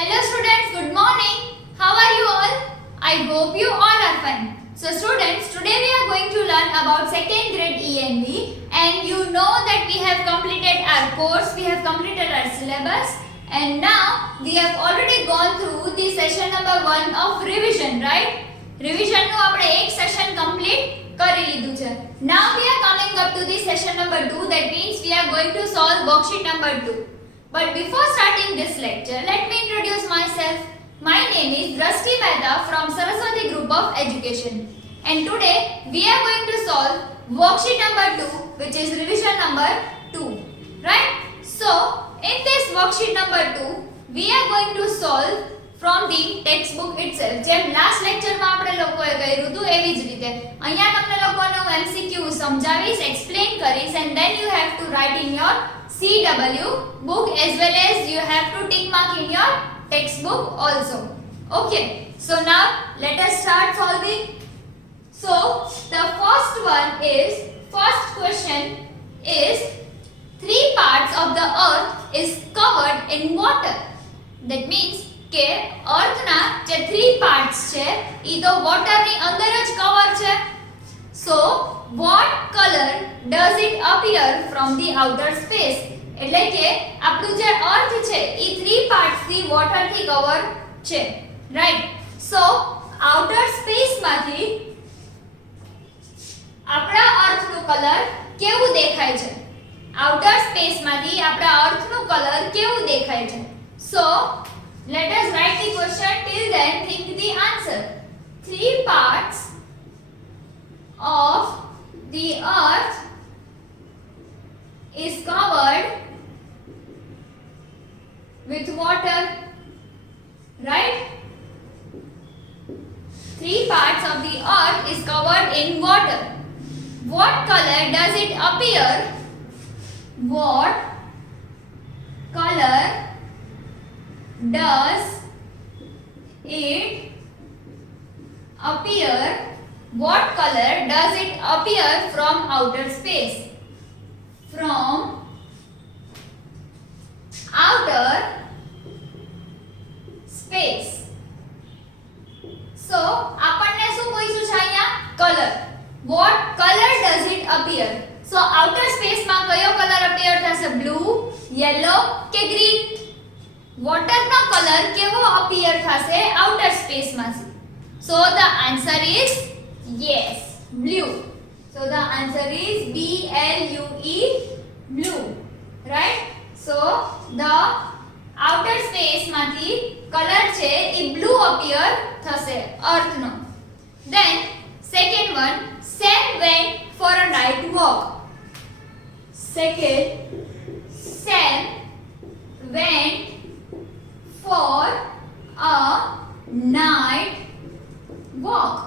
Hello students, good morning. How are you all? I hope you all are fine. So students, today we are going to learn about second grade ENV, and you know that we have completed our course, we have completed our syllabus, and now we have already gone through the session number 1 of revision, right? Revision નું આપણે એક session complete કરી લીધું છે. Now we are coming up to the session number 2, that means we are going to solve worksheet number 2. But before starting this lecture, let me introduce myself. My name is Drashti Mehta from Saraswati Group of Education. And today we are going to solve worksheet number 2, which is revision number 2. Right? So, in this worksheet number 2, we are going to solve from the textbook itself. જેમ last lecture માં આપણે લોકોએ કર્યું હતું એવી જ રીતે અહીંયા તમને લોકોને હું MCQ સમજાવીશ, explain કરીશ, and then you have to write in your CW book as well as you have to tick mark in your textbook also. Okay, so now let us start solving. So the first question is 3 parts of the earth is covered in water. That means કે earth ના જે 3 parts છે ઈ તો water ની અંદર જ cover છે. So what color does it appear from the outer space? એટલે કે આપણું જે earth છે ઈ 3 parts થી water થી cover છે, right? So outer space માંથી આપણા earth નું કલર કેવું દેખાય છે? outer space માંથી આપણા earth નું કલર કેવું દેખાય છે? So let us write the question. Till then think the answer. 3 parts of the earth is covered with water, right? 3 parts of the earth is covered in water. What color does it appear? What color does it appear? What color does it appear from outer space? From outer space. So આપણને શું પૂછ્યું છે અહીંયા? Colour. What color does it appear? So outer space માં કયો colour appear થશે? Blue, yellow કે green? Water નો colour કેવો appear થશે outer space માંથી? So the answer is yes, blue. So the answer is BLUE, blue, right? So the outer space માંથી colour છે એ blue appear થશે earth no. Then second one, Sam went for a night walk. Second, Sam went for a night walk.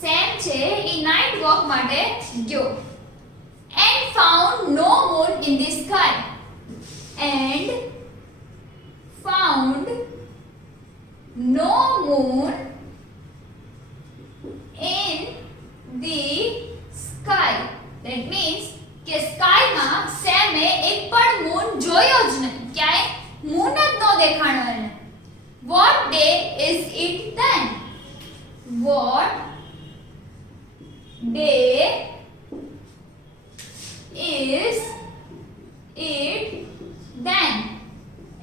Sam છે એ night walk માટે ગયો and found no moon in the sky. And found no moon in the sky. That means કે sky માં Sam એ એક પણ moon જોયો જ નહીં. ક્યાંય moon જ ન દેખાણો એને. What day is it then? What day is it then?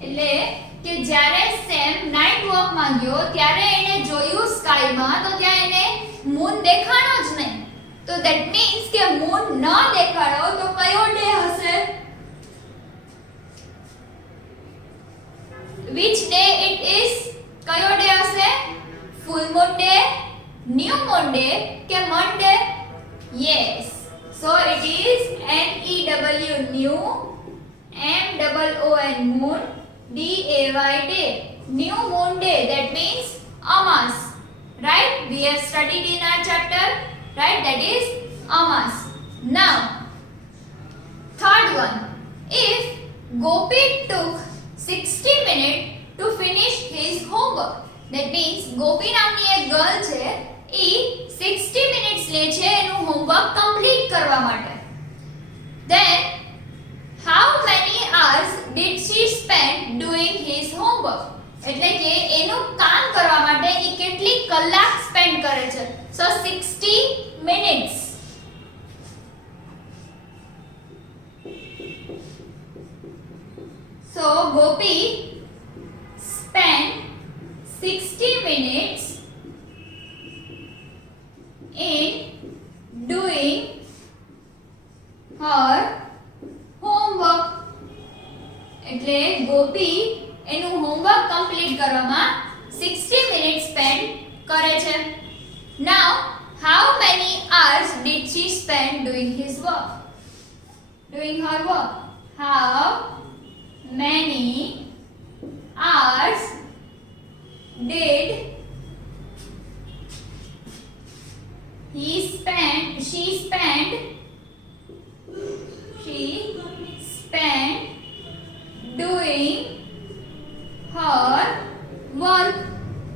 એટલે કે જ્યારે સેમ નાઇટ વોક માં ગયો ત્યારે એને જોયું સ્કાય માં તો ત્યાં એને મૂન દેખાણો જ નહીં. તો ધેટ મીન્સ કે મૂન ન દેખાડો તો કયો ડે હશે? Which day it is? કયો ડે હશે? Full moon day, new moon day કે મંડે? Yes. So it is NEW, new, MOON, moon, DAY, day, new moon day. That means Amas, right? We have studied in our chapter, right? That is Amas. Now third one, if Gopi took 60 minutes to finish his homework. That means Gopi નામની એક girl છે ઈ 60 minutes લે છે એનું homework complete કરવા માટે. Then how many hours did she spend doing his homework? એટલે કે એનું કામ કરવા માટે એ કેટલી કલાક સ્પેન્ડ કરે છે. સો 60 minutes. So Gopi spent 60 minutes in doing her homework. એટલે ગોપી એનું હોમવર્ક કમ્પ્લીટ કરવામાં 60 મિનિટ સ્પેન્ડ કરે છે. Now how many hours did she spend doing his work? Doing her work. How many hours did she spent doing her work?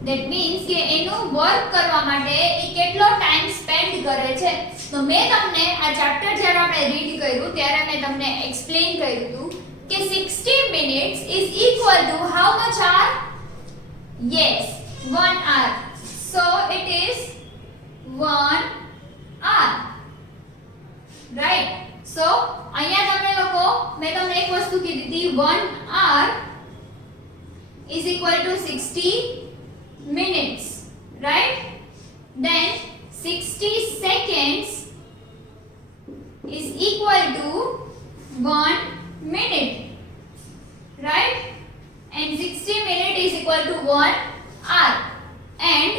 That means કે એનું work કરવા માટે એ કેટલો ટાઈમ સ્પેન્ડ કરે છે. તો મેં તમને આ ચેપ્ટર જ્યારે આપણે રીડ કર્યું ત્યારે મેં તમને એક્સપ્લેન કર્યું હતું કે 60 minutes is equal to how much hour? Yes, 1 hour. So it is 1 hour. Right? So અહીંયા તમને લોકો મેં તમને એક વસ્તુ કીધી હતી 1 hour is equal to 60 minutes. Right? Then 60 seconds is equal to 1 minute. Right? And 60 minute is equal to 1 hour. And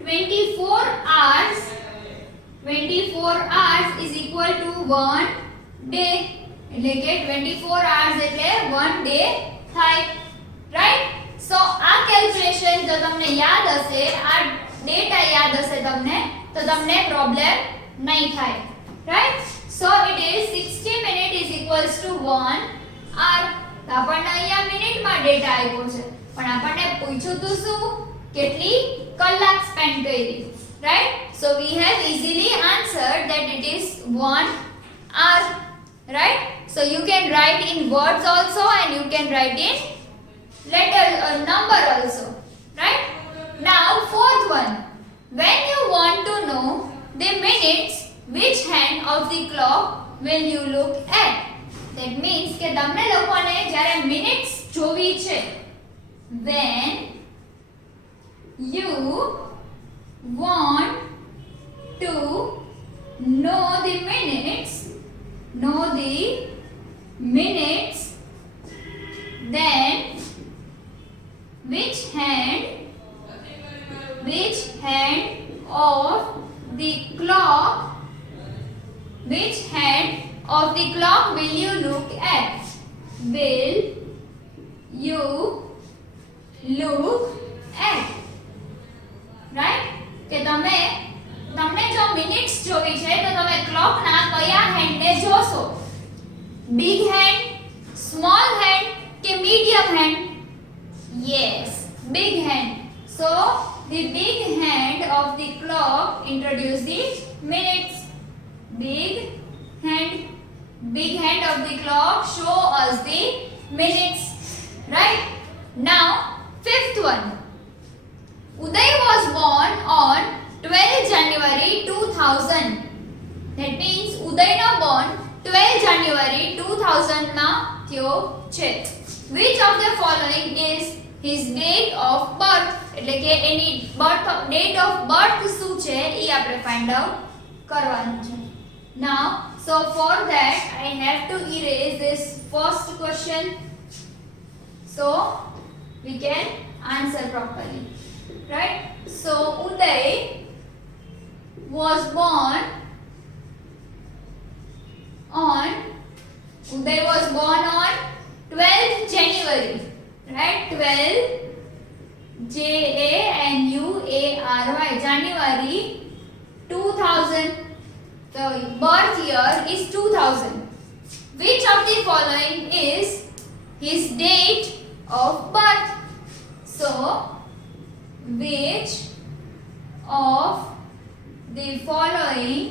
24 hours is equal to 1 day. એટલે કે 24 hours એટલે 1 day થાય. Right? So આ કેલ્ક્યુલેશન જો તમને યાદ હશે, આ ડેટા યાદ હશે તમને, તો તમને પ્રોબ્લેમ નહીં થાય. Right? So it is 60 minute is equals to 1 hour. તો આપણને અહીંયા મિનિટમાં ડેટા આવ્યો છે, પણ આપણને પૂછ્યું તો શું કેટલી કલાક સ્પેન્ડ કરી. Right? So we have easily answered that it is 1 hour. Right? So you can write in words also and you can write in letter or number also. Right? Now fourth one. When you want to know the minutes, which hand of the clock will you look at? That means કે તમને લોકોને જ્યારે minutes જોવી છે, when you want to know the minutes, then which hand of the clock will you look at? Will you look at? Right? કે તમને જો minutes જોવી છે તો તમે ક્લોક ના કયા હેન્ડ ને જોશો? બિગ હેન્ડ, સ્મોલ હેન્ડ કે medium hand? Yes, big hand. So the big hand of the clock introduce the minutes. Big hand of the clock show us the minutes. Right? Now fifth one. Uday was born on 12 January 2000. That means Uday no born 12 January 2000 માં થયો છે. Which of the following is his date of birth? એટલે કે એની date of birth શું છે એ આપણે find out કરવાનું છે. Now so for that I have to erase this first question so we can answer properly. Right? So Uday was born on 12th January. Right? 12 January, January 2000. The birth year is 2000. Which of the following is his date of birth? So which of the following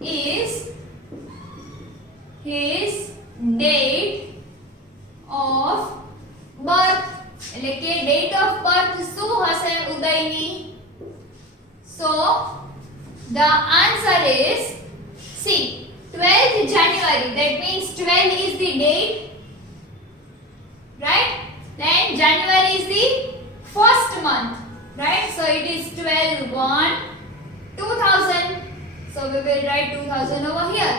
is his date of birth એટલે કે date of birth શું હશે ઉદયની? So the answer is C, 12th January. That means 12 is the date, right? Then January is the first month, right? So it is 12/1/2000. So we will write 2000 over here.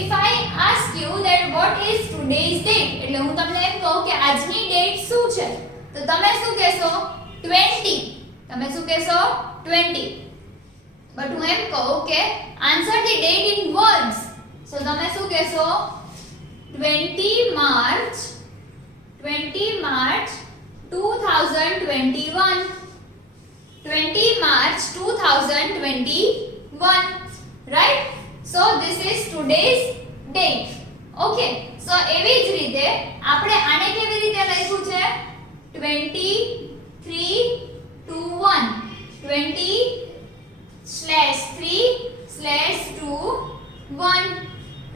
If I ask you that what is today's date, એટલે હું તમને એમ કહું કે આજની date શું છે, તો તમે શું કહેશો? 20. તમે શું કહેશો? 20. બટ હું એમ કહું કે answer the date in words. So તમે શું કહેશો? 20 March 2021. 20 March 2021, right? So this is today's date. Okay, so એવી જ રીતે આપણે આને કેવી રીતે લખ્યું છે? 23/2/1 20/3/2/1,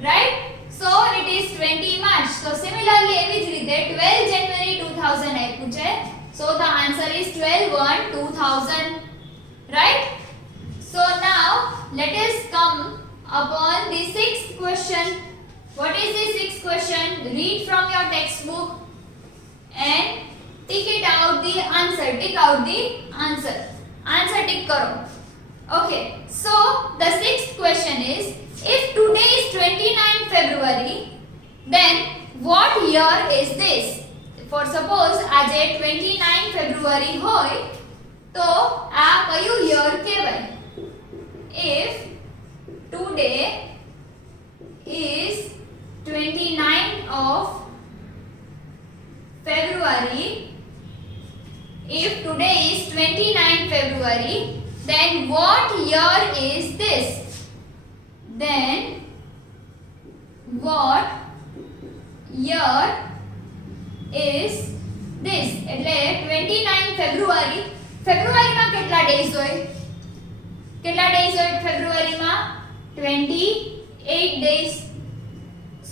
right? So it is 20 March. So similarly એવી જ રીતે 12 January 2000 આપ્યું છે. So the answer is 12/1/2000, right? So now let us come upon the sixth question. What is the sixth question? Read from your textbook and tick it out the answer. Tick out the answer. Answer tick karo. Okay. So the sixth question is, if today is 29 February, then what year is this? For suppose આજે 29 February હોય તો આ કયું year કહેવાય? If today is 29 of February, if today is 29 February, then what year is this? Then what year is this? એટલે 29 February, ફેબ્રુઆરીમાં કેટલા days હોય? કેટલા ડેઝ હોય ફેબ્રુઆરીમાં? 28 days.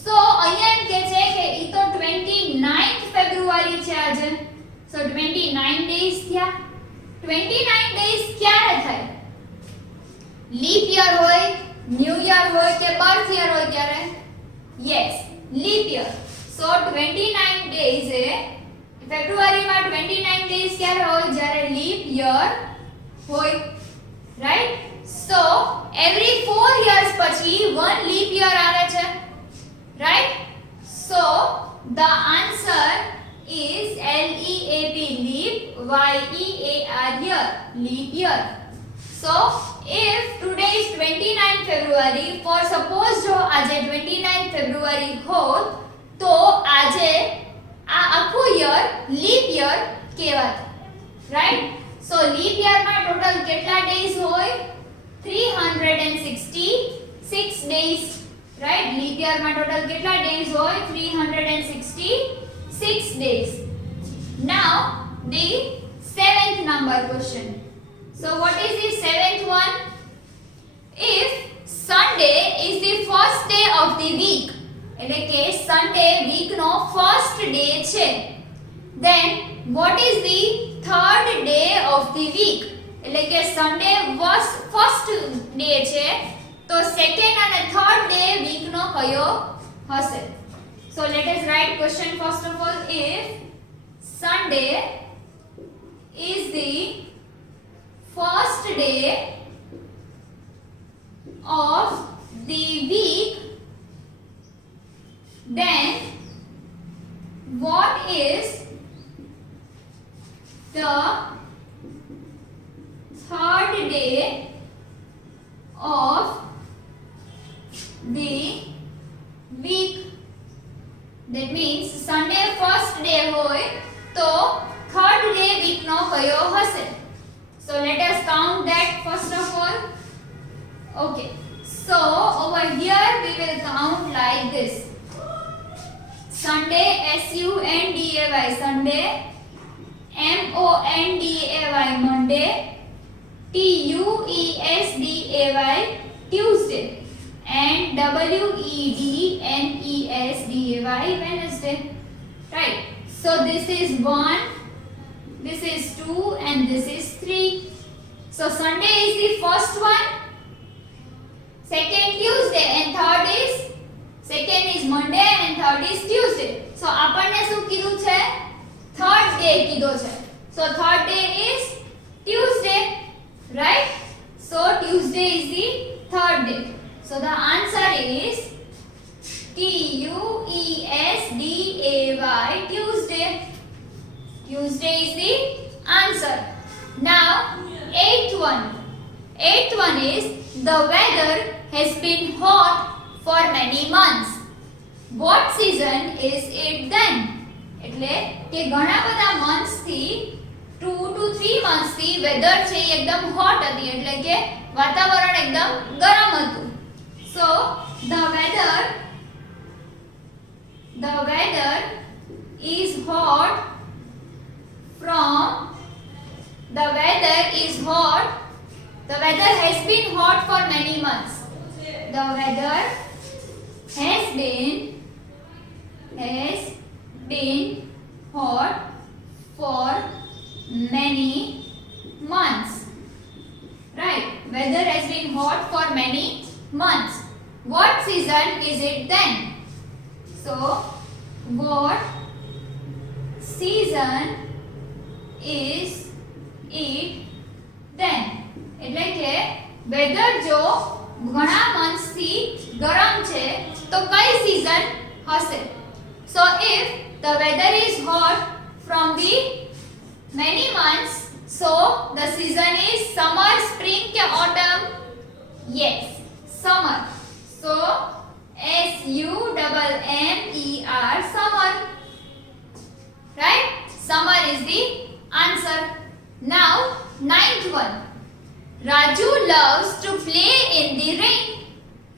So અહીંયા એમ કહે છે કે ઈ તો 29th ફેબ્રુઆરી છે આજે. So 29 days થયા. 29 days ક્યારે થાય? લીપ યર હોય, ન્યુ યર હોય કે બર્થ યર હોય ત્યારે? Yes, leap year. So 29 days એ ફેબ્રુઆરીમાં 29 days ક્યારે હોય? જ્યારે લીપ યર હોય, right? So every 4 years પછી one leap year આવે છે, right? So the answer is LEAP, leap, YEAR, year, leap year. So if today is 29 February, for suppose જો આજે 29 February હોત તો આજે આ આખું year leap year કહેવાત, right? So leap year માં ટોટલ કેટલા days હોય? 366 days, right? Leap year માં total કેટલા days હોય? 366 days. Now the seventh number question. So what is the seventh one? If Sunday is the first day of the week, એટલે કે Sunday week નો first day છે, then what is the third day of the week? એટલે કે Sunday first day છે તો second અને third day week નો કયો હશે? So let us write question first of all. If Sunday is the first day of the week, then what is the third day of the week? That means Sunday first day hoy to third day week no kayo hase? So let us count that first of all. Okay, so over here we will count like this: Sunday, SUNDAY, Sunday, MONDAY, Monday, TUESDAY, Tuesday, and WEDNESDAY, Wednesday. Right? So this is 1, this is 2 and this is 3. So Sunday is the first one, second Tuesday and third is second is Monday and third is Tuesday. So આપણને શું કીધું છે? Third day કીધો છે. So third day is Tuesday, right? So Tuesday is the third day. So the answer is Tuesday. Tuesday. Tuesday is the answer. Now, eighth one. Eighth one is the weather has been hot for many months. What season is it then? એટલે કે ઘણા બધા months થી 2 to 3 months થી weather છે એકદમ hot હતી એટલે કે વાતાવરણ એકદમ ગરમ હતું. So the weather is hot from the weather has been hot for many months. The weather has been hot for many months. Right? Weather has been hot for many months. What season is it then? So, what season is it then? એટલે કે weather જો ઘણા months થી ગરમ છે તો કઈ season હશે? So if the weather is hot from the many months, so the season is summer, spring ke autumn? Yes, summer. So SUMMER, summer. Right? Summer is the answer. Now, ninth one. Raju loves to play in the rain.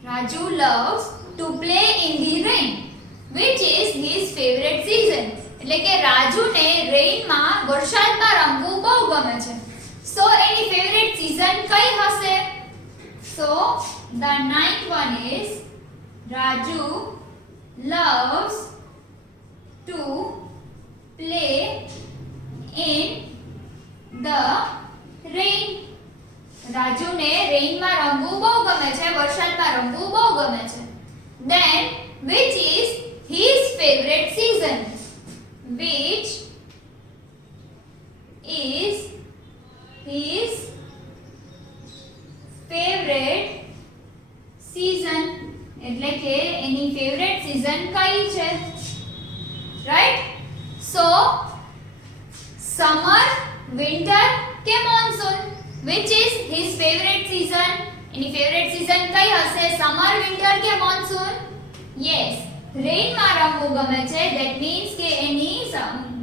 Raju loves to play in the rain. Which is his favorite season? એટલે કે રાજુ ને rain માં વરસાદમાં રમવું બહુ ગમે છે. So any favorite season કઈ હશે? So the ninth one is Raju loves to play in the rain. Raju ને રેઇન માં રમવું બહુ ગમે છે, વરસાદમાં રમવું બહુ ગમે છે. Then which is his favorite season? Which is his favorite season? એટલે કે એની favorite season કઈ છે? Right? So summer, winter કે monsoon? Which is his favorite season? Any favorite season કઈ હશે? Summer, winter કે monsoon? Yes, rain માં રમવું ગમે છે. That means કે એની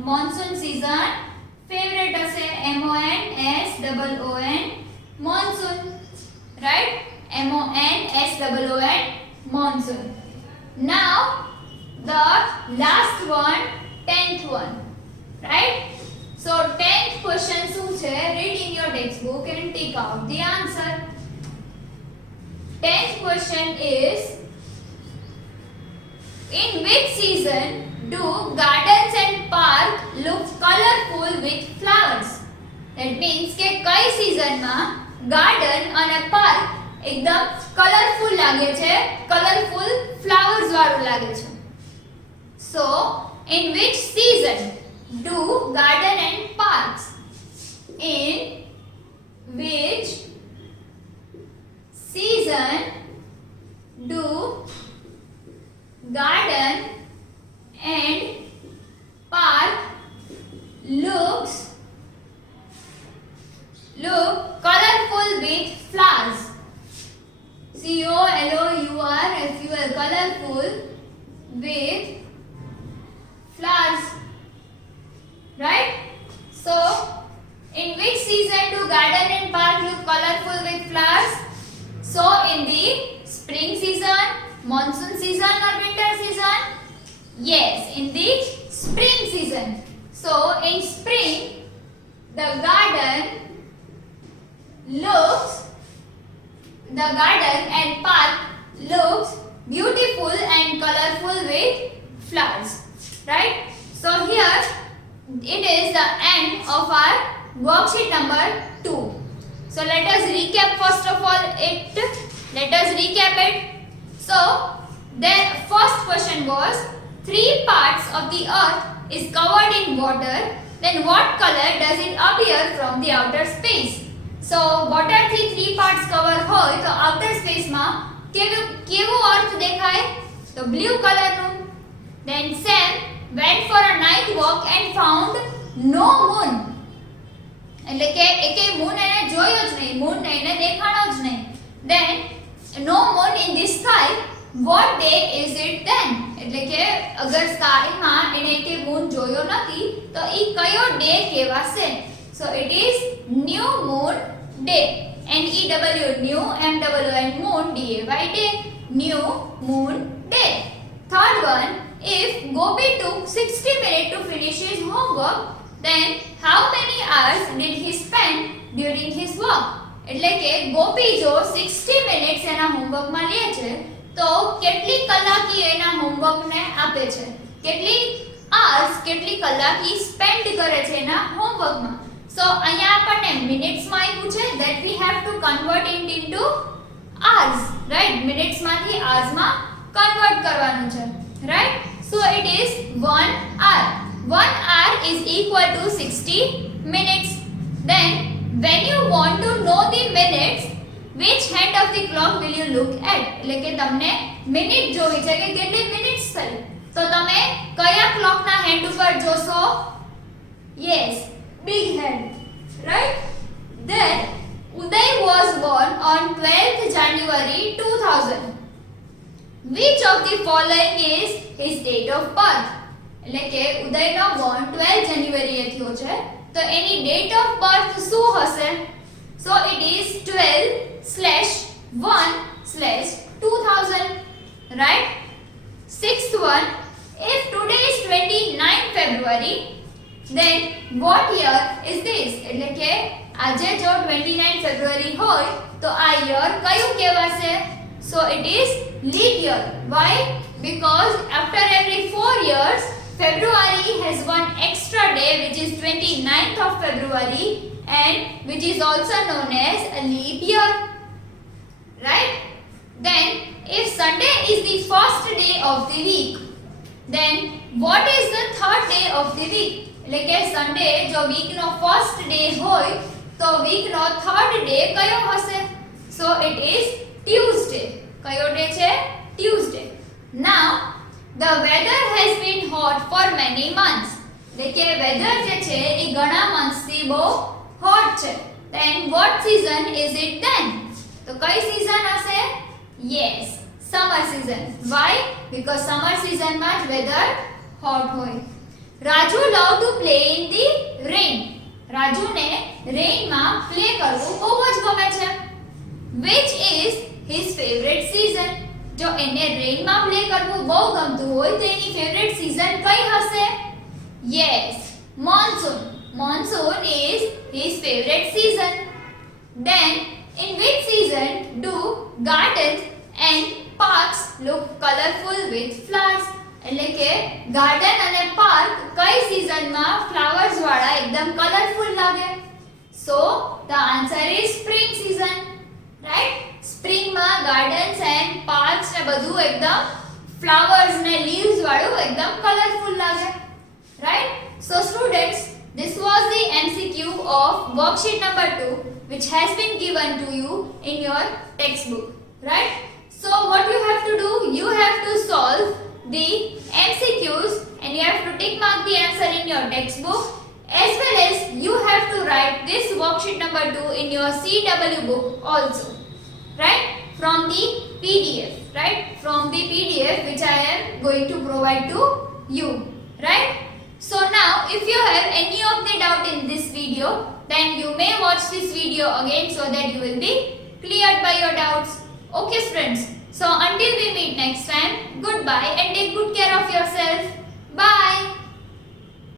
monsoon season favorite હશે. MONSOON, monsoon. Right? MONSOON, monsoon. Now the last one, 10th one. Right? So 10th question શું છે? Read in your textbook and take out the answer. 10th question is, in which season do gardens and park look colorful with flowers? That means કે કઈ season માં garden અને park એકદમ colorful લાગે છે, colorful flowers વાળું લાગે છે. So in which season do garden and parks? In which season do garden and park look colorful with flowers? COLOURFUL, colorful with flowers. Right? So in which season do garden and park look colorful with flowers? So in the spring season, monsoon season or winter season? Yes, in the spring season. So in spring the garden and park looks beautiful and colorful with flowers. Right? So here it is the end of our worksheet number 2. So let us recap first of all it. Let us recap it. So the first question was 3 parts of the earth is covered in water. Then what color does it appear from the outer space? So water થી 3 parts cover હોય તો outer space માં કેવું earth દેખાય? તો blue color નું. Then Sam went for a night walk and found no moon. એટલે કે એકે moon એને જોયો જ નહીં, moon એને દેખાણો જ નહીં. Then no moon in the sky. What day is it then? એટલે કે અગર સ્કાય માં એને કે moon જોયો નથી તો ઈ કયો ડે કહેવાશે? So it is new moon day. NEW new MOON moon DAY day. New moon day. Third one, if Gopi took 60 minutes to finish his homework, then how many hours did he spend during his work? એટલે કે ગોપી જો 60 minutes એના homework માં લે છે તો કેટલી કલાકી એના હોમવર્ક ને આપે છે? કેટલી hours કેટલી કલાકી સ્પેન્ડ કરે છે એના હોમવર્ક માં? So અહીંયા આપણને મિનિટ્સ માં આપ્યું છે that we have to convert it into hours, right? Minutes માંથી hours માં કન્વર્ટ કરવાનું છે, right? So it is 1 hour. 1 hour is equal to 60 minutes. Then when you want to know the minutes, which hand of the clock will you look at? એટલે કે તમને minute જોવી છે કે કેટલી મિનિટ્સ થઈ તો તમે કયા ક્લોક ના હેન્ડ ઉપર જોશો? Yes, big hand, right? Then Uday was born on 12th January 2000. Which of the following is his date of birth? એટલે કે ઉદયનો born 12 જાન્યુઆરી એ થયો છે તો એની ડેટ ઓફ બર્થ શું હશે? So it is 12/1/2000, right? Sixth one, if today is 29th February, then what year is this? એટલે કે આજે જો 29 ફેબ્રુઆરી હોય તો આ યર કયું કહેવાશે? So it is leap year. Why? Because after every 4 years February has one extra day which is 29th of February and which is also known as a leap year, right? Then if Sunday is the first day of the week, then what is the third day of the week? એટલે કે Sunday જો week નો first day હોય તો week નો third day કયો હશે? So it is Tuesday. કયો day છે? Tuesday. Now the weather has been hot for many months. એટલે કે weather જે છે એ ઘણા months થી બહુ hot છે. Then what season is it then? તો કઈ season હશે? Yes, summer season. Why? Because summer season માં જ weather hot હોય. Raju love to play in the rain. Raju ને rain માં play કરવું બહુ જ ગમે છે. Which is his favorite season? જો એને રેઇન માં પ્લે કરવું બહુ ગમતું હોય તો એની ફેવરેટ સીઝન કઈ હશે? Yes, monsoon. Monsoon is his favorite season. Then in which season do gardens and parks look colorful with flowers? એટલે કે ગાર્ડન અને પાર્ક કઈ સીઝન માં ફ્લાવર્સ વાળા એકદમ કલરફુલ લાગે? So the answer is spring season, right? Spring માં gardens and parks ને બધું એકદમ flowers ને leaves વાળું એકદમ colorful લાગે, right? So students, this was the MCQ of worksheet number 2 which has been given to you in your textbook, right? So what you have to do, you have to solve the MCQs and you have to tick mark the answer in your textbook, as well as you have to write this worksheet number 2 in your CW book also, right? From the PDF, right? From the PDF which I am going to provide to you, right? So now if you have any of the doubt in this video, then you may watch this video again so that you will be cleared by your doubts. Okay friends, so until we meet next time, goodbye and take good care of yourself. Bye.